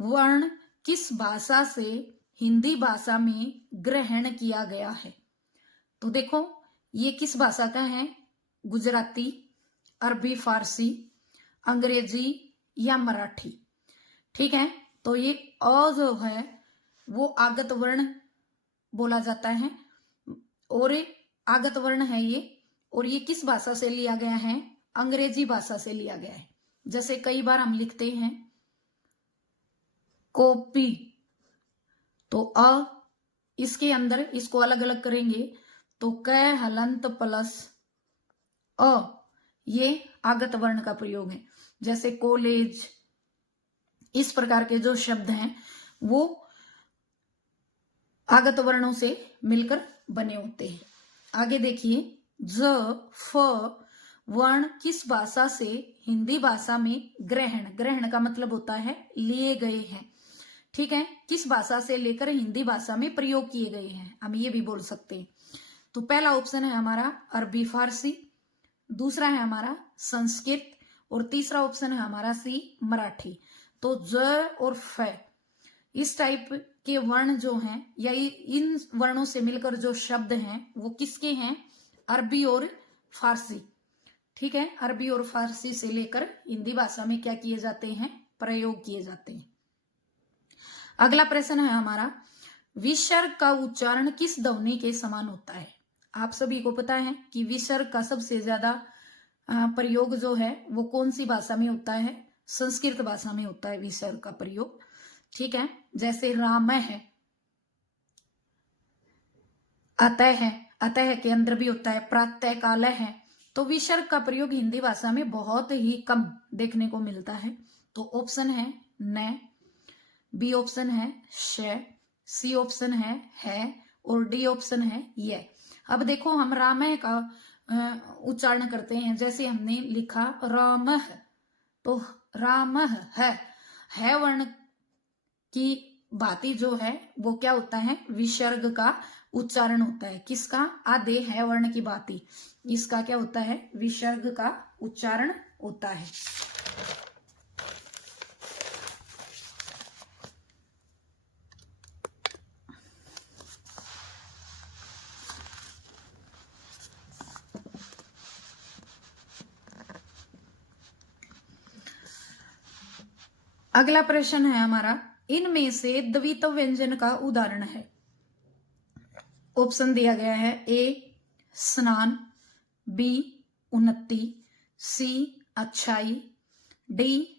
वर्ण किस भाषा से हिंदी भाषा में ग्रहण किया गया है? तो देखो ये किस भाषा का है? गुजराती, अरबी, फारसी, अंग्रेजी या मराठी। ठीक है, तो ये अ जो है वो आगत वर्ण बोला जाता है और आगत वर्ण है ये, और ये किस भाषा से लिया गया है? अंग्रेजी भाषा से लिया गया है। जैसे कई बार हम लिखते हैं कॉपी, तो अ, इसके अंदर इसको अलग अलग करेंगे तो क हलंत प्लस अ, ये आगत वर्ण का प्रयोग है। जैसे कॉलेज, इस प्रकार के जो शब्द हैं वो आगत वर्णों से मिलकर बने होते हैं। आगे देखिए, ज फ वर्ण किस भाषा से हिंदी भाषा में ग्रहण, ग्रहण का मतलब होता है लिए गए हैं। ठीक है, किस भाषा से लेकर हिंदी भाषा में प्रयोग किए गए हैं, हम ये भी बोल सकते हैं। तो पहला ऑप्शन है हमारा अरबी फारसी, दूसरा है हमारा संस्कृत और तीसरा ऑप्शन है हमारा सी मराठी। तो ज और फ इस टाइप के वर्ण जो हैं या इन वर्णों से मिलकर जो शब्द हैं वो किसके हैं? अरबी और फारसी। ठीक है, अरबी और फारसी से लेकर हिंदी भाषा में क्या किए जाते हैं? प्रयोग किए जाते हैं। अगला प्रश्न है हमारा, विसर्ग का उच्चारण किस ध्वनि के समान होता है? आप सभी को पता है कि विसर्ग का सबसे ज्यादा प्रयोग जो है वो कौन सी भाषा में होता है? संस्कृत भाषा में होता है विसर्ग का प्रयोग। ठीक है, जैसे राम है, अतः के अंदर भी होता है, प्रातः काल है। तो विसर्ग का प्रयोग हिंदी भाषा में बहुत ही कम देखने को मिलता है। तो ऑप्शन है न, बी ऑप्शन है श, सी ऑप्शन है और डी ऑप्शन है ये। अब देखो हम राम का उच्चारण करते हैं, जैसे हमने लिखा राम, तो राम है वर्ण की भांति जो है वो क्या होता है? विसर्ग का उच्चारण होता है। किसका? आधे है वर्ण की भांति, इसका क्या होता है? विसर्ग का उच्चारण होता है। अगला प्रश्न है हमारा, इनमें से द्वित्व व्यंजन का उदाहरण है। ऑप्शन दिया गया है ए स्नान, बी उन्नति, सी अच्छाई, डी